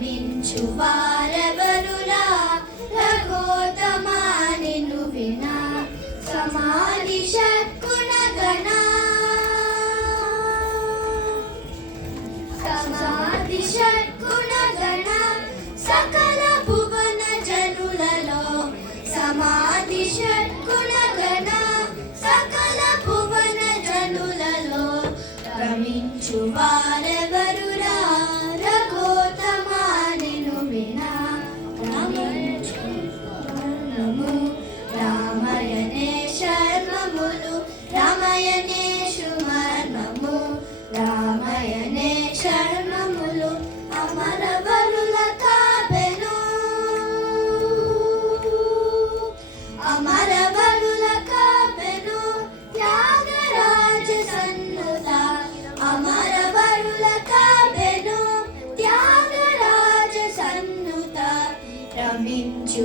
రమించు వారెవరురా రఘోత్తమా నిన్ను వినా సమాధి షట్గుణ గణ సమాధి షట్గుణ గణ సకల భువన జనులలో సమాధి షట్గుణ గణ సకల భువన జనులలో రమించు వారెవరురా రఘోత్తమా నిన్ను వినా నము రామయనే శర్మములు రామయనేషు మర్మము రామయనే శర్మములు అమరవరుల కాపెను అమరవరుల కాపెను త్యాగరాజ సన్నుత అమరవరుల కాపెను త్యాగరాజ సన్నుత రమించు